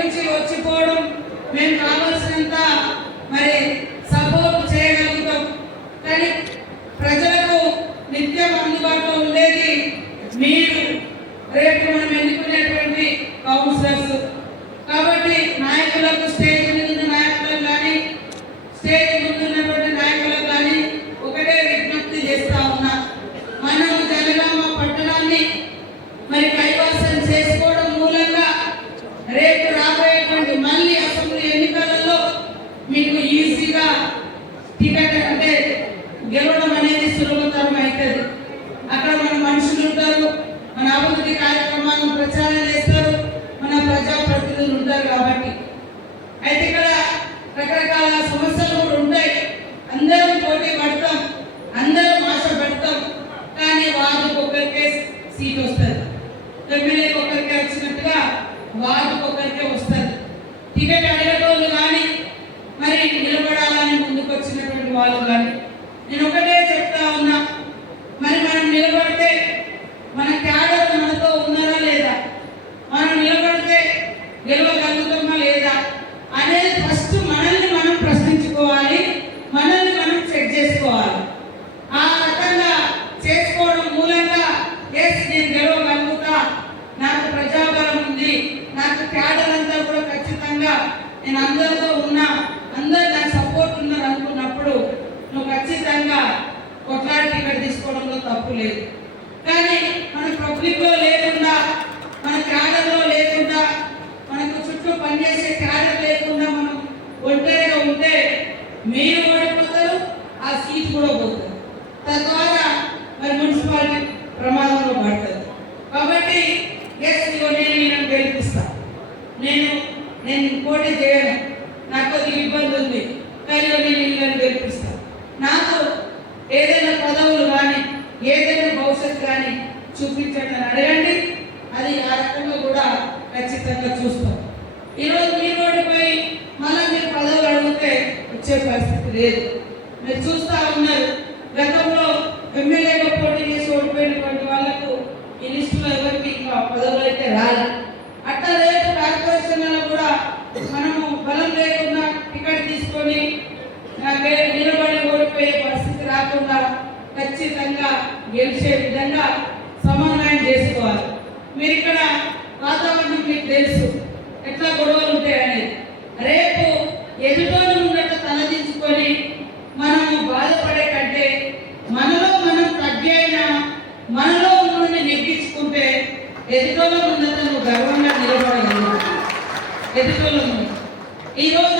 నుంచి వచ్చిపోవడం మేము కావాల్సినంత మరి సపోర్ట్ చేయగలుగుతాం. కానీ ప్రజలకు నిత్యం అందుబాటులో ఉండేది మీరు, రేపు మనం ఎన్నుకునేటువంటి కౌన్సిలర్స్. కాబట్టి నాయకులకు, స్టేజ్ ముందున్న నాయకులకు కానీ, స్టేజ్ ముందున్నటువంటి నాయకులకు కానీ ఒకటే విజ్ఞప్తి చేస్తా ఉన్నా, మనం జనగామ పట్టణాన్ని మరి కైవసం చేసుకోవడం మూలంగా రేపు రాబోయేటువంటి మళ్ళీ అసెంబ్లీ ఎన్నికలలో మీకు ఈజీగా టికెట్ అంటే గెలవడం అనేది సులభతరం అవుతుంది. అక్కడ మన మనుషులు ఉంటారు, మన అభివృద్ధి కార్యక్రమాలను ప్రచారం చేస్తారు, మన ప్రజాప్రతినిధులు ఉంటారు. కాబట్టి అయితే ఇక్కడ రకరకాల సమస్యలు కూడా ఉంటాయి. అందరం పోటీ పడతాం, అందరం ఆశ పెడతాం. కానీ వార్డుకు ఒక్కరికే సీట్ వస్తుంది, ఎమ్మెల్యేకి ఒక్కరికే వచ్చినట్టుగా వార్డుకు ఒక్కరికే వస్తుంది. టికెట్ అడిగేటోళ్ళు కానీ, మరి నిలబడాలని ముందుకు వచ్చినటువంటి వాళ్ళు కానీ, నేను ఒకటే చెప్తా ఉన్నా, మరి మనం నిలబడితే మన క్యాడర్ మనతో ఉన్నారా లేదా, మనం నిలబడితే గెలవగలుగుతామా లేదా అనేది ఫస్ట్ మనల్ని మనం ప్రశ్నించుకోవాలి, మనల్ని మనం చెక్ చేసుకోవాలి. ఆ రకంగా చేసుకోవడం మూలంగా ఎస్ నేను గెలవగలుగుతా, నాకు ప్రజాబలం ఉంది, నాకు క్యాడర్ అంతా కూడా ఖచ్చితంగా నేను అందరితో ఉన్నా, అందరు నాకు సపోర్ట్ ఉన్నారు అనుకున్నప్పుడు నువ్వు ఖచ్చితంగా కొట్లాడి టికెట్ తీసుకోవడంలో తప్పు లేదు. కానీ మన పబ్లిక్లో లేకుండా, మన క్యాడర్లో లేకుండా, మనకు చుట్టూ పనిచేసే క్యాడర్ లేకుండా మనం ఒంటరిగా ఉంటే మీరు ఓడిపోతారు, ఆ సీట్ కూడా పోతుంది, తద్వారా మరి మున్సిపాలిటీ ప్రమాదంలో పడుతుంది. కాబట్టి ఎస్ నేను గెలిపిస్తా, నేను పోటీ చేయను, నాకు కొద్దిగా ఇబ్బంది ఉంది, కానీ నేను గెలిపిస్తా. నాకు ఏదైనా పదవులు కానీ, ఏదైనా భవిష్యత్తు కానీ చూపించండి అని అడగండి, అది ఆ రకంగా కూడా ఖచ్చితంగా చూస్తాం. ఈరోజు మీరు ఓడిపోయి మళ్ళీ మీరు పదవులు అడిగితే వచ్చే పరిస్థితి లేదు. మీరు చూస్తూ ఉన్నారు, గతంలో ఎమ్మెల్యేగా పోటీ చేసి ఓడిపోయినటువంటి వాళ్ళకు ఈ లిస్టులో ఎవరికి ఇంకా పదవులు అయితే రాలి. అట్లా రేపు కార్పొరేషన్లలో కూడా మనము బలం లేకుండా టికెట్ తీసుకొని నిలబడి ఓడిపోయే పరిస్థితి రాకుండా ఖచ్చితంగా గెలిచే విధంగా సమన్వయం చేసుకోవాలి. మీరు ఇక్కడ వాతావరణం మీకు తెలుసు, ఎట్లా గొడవలు ఉంటాయనేది. రేపు ఎదుటోని ముందట తలదించుకొని మనము బాధపడే కంటే మనలో మనం తగ్గైనా మనలో ఉన్నది నెగ్గించుకుంటే ఎదుటోళ్ళ ముందట నువ్వు గర్వంగా నిలబడగలవు. ఎదుటోళ్ళ ముందు ఈరోజు